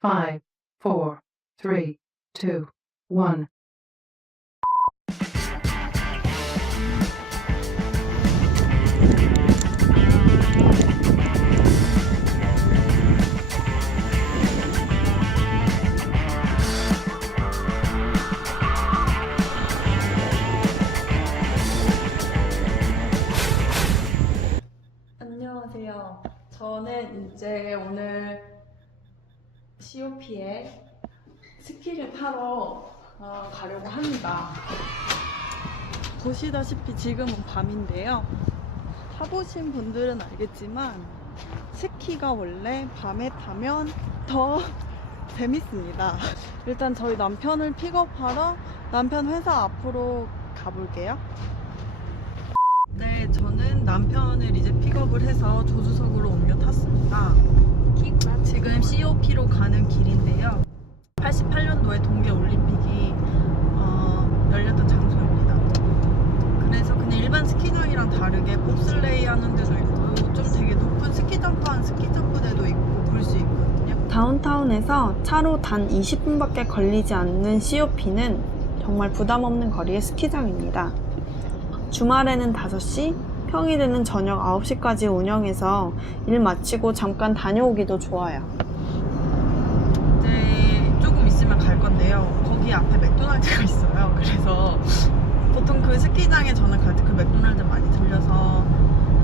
five, four, three, two, one. 안녕하세요. 저는 이제 오늘 COP에 스키를 타러 어, 가려고 합니다. 보시다시피 지금은 밤인데요. 타보신 분들은 알겠지만 스키가 원래 밤에 타면 더 재밌습니다. 일단 저희 남편을 픽업하러 남편 회사 앞으로 가볼게요. 네, 저는 남편을 이제 픽업을 해서 조수석으로 옮겨 탔습니다. 지금 COP로 가는 길인데요. 88년도에 동계 올림픽이 어, 열렸던 장소입니다. 그래서 그냥 일반 스키장이랑 다르게 봅슬레이 하는 데도 있고 좀 되게 높은 스키 점프한 스키 점프대도 있고 볼 수 있거든요. 다운타운에서 차로 단 20분밖에 걸리지 않는 COP는 정말 부담 없는 거리의 스키장입니다. 주말에는 5시, 평일에는 저녁 9시까지 운영해서 일 마치고 잠깐 다녀오기도 좋아요. 이제 조금 있으면 갈 건데요. 거기 앞에 맥도날드가 있어요. 그래서 보통 그 스키장에 저는 갈 때 그 맥도날드 많이 들려서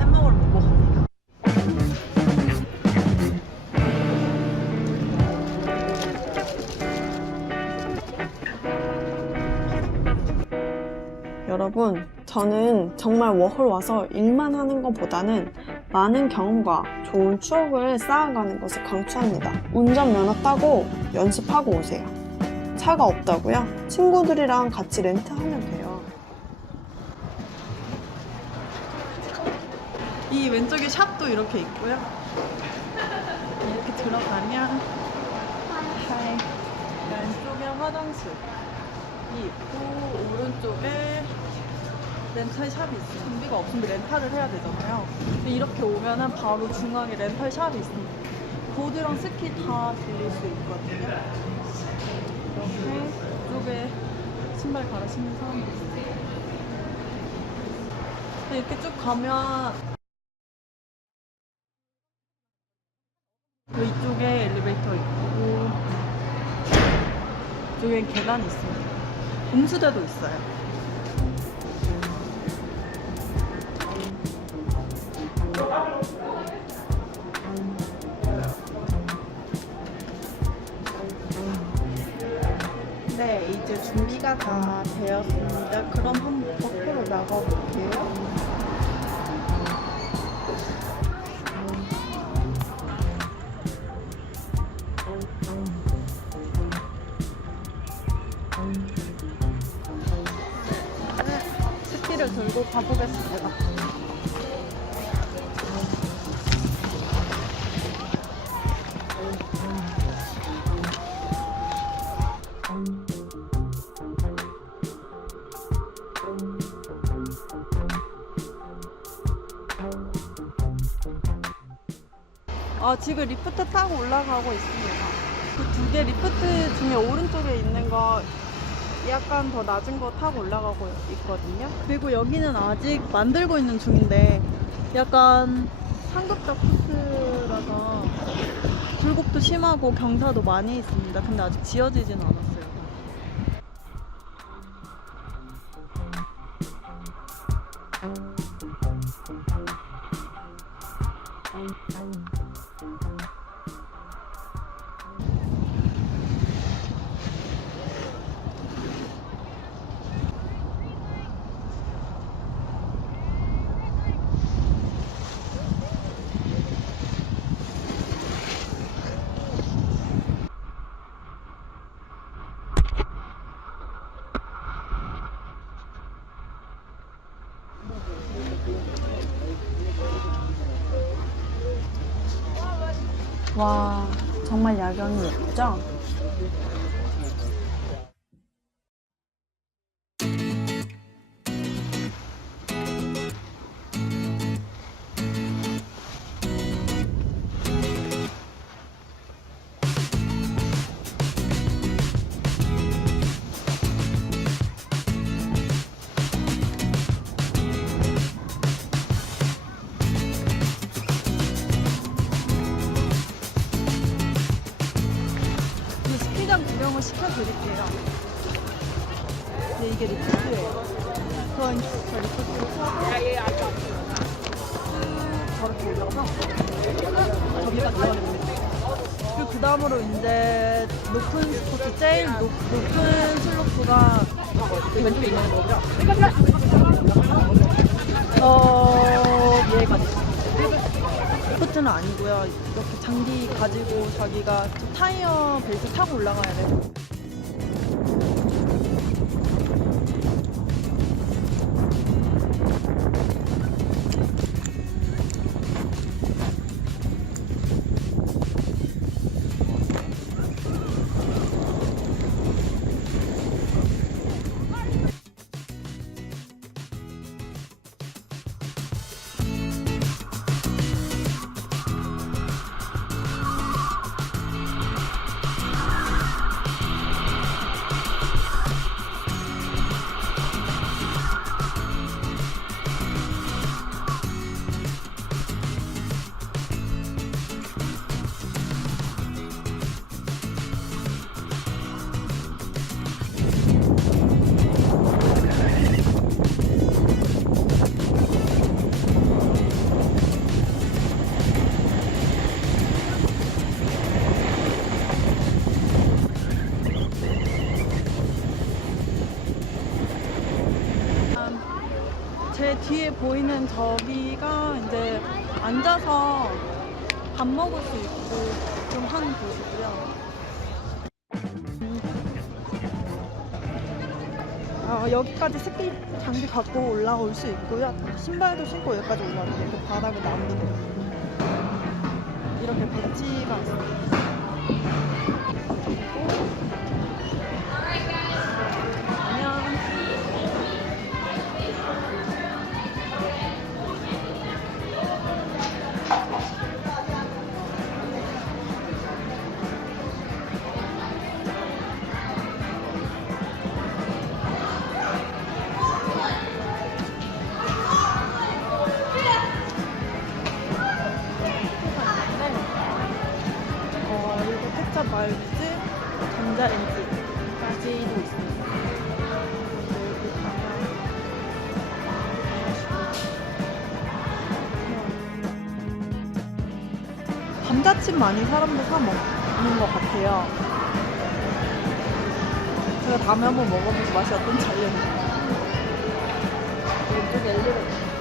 햄버거를 먹고 갑니다. 여러분, 저는 정말 워홀 와서 일만 하는 것보다는 많은 경험과 좋은 추억을 쌓아가는 것을 강추합니다. 운전면허 따고 연습하고 오세요. 차가 없다고요? 친구들이랑 같이 렌트하면 돼요. 이 왼쪽에 샵도 이렇게 있고요. 이렇게 들어가면. 왼쪽에 화장실이 있고 오른쪽에 렌탈 샵이 있어요. 준비가 없으면 렌탈을 해야 되잖아요. 근데 이렇게 오면은 바로 중앙에 렌탈 샵이 있습니다. 보드랑 스키 다 빌릴 수 있거든요. 이렇게 이쪽에 신발 갈아 신는 사람도 있어요. 이렇게 쭉 가면 이쪽에 엘리베이터 있고 이쪽엔 계단이 있습니다. 음수대도 있어요. 네, 이제 준비가 다 되었습니다. 그럼 한번 밖으로 나가볼게요. 스키를 들고 가보겠습니다. 아, 지금 리프트 타고 올라가고 있습니다. 그 두 개 리프트 중에 오른쪽에 있는 거 약간 더 낮은 거 타고 올라가고 있거든요. 그리고 여기는 아직 만들고 있는 중인데 약간 상급적 코스라서 굴곡도 심하고 경사도 많이 있습니다. 근데 아직 지어지진 않았어요. 와, 정말 야경이 예쁘죠? 그건 저 리프트를 사고 쭉 저렇게 올라가서 저기까지 올라가는데 그리고 그 다음으로 이제 높은 스포츠 제일 높, 높은 슬로프가 이 왼쪽에 있는 거죠? 어 얘까지. 스포츠는 아니고요. 이렇게 장비 가지고 자기가 저 타이어 벨트 타고 올라가야 돼요 제 뒤에 보이는 저기가 이제 앉아서 밥 먹을 수 있고 좀 하는 곳이고요. 아, 여기까지 스키 장비 갖고 올라올 수 있고요. 신발도 신고 여기까지 올라오는데 그 바닥에 나무도 이렇게 배치가 있어요. 감자칩 많이 사람들 사 먹는 것 같아요. 제가 다음에 한번 먹어보고 맛이 어떤지 알려드릴게요. 왼쪽에 엘리베이터.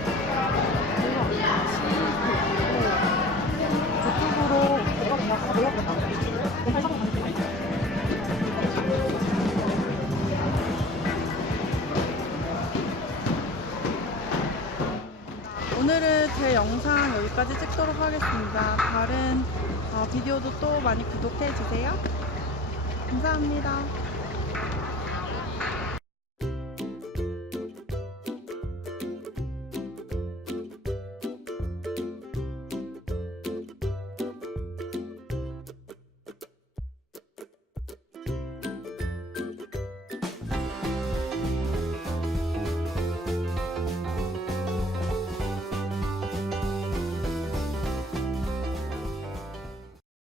여기까지 찍도록 하겠습니다. 다른 어, 비디오도 또 많이 구독해 주세요. 감사합니다.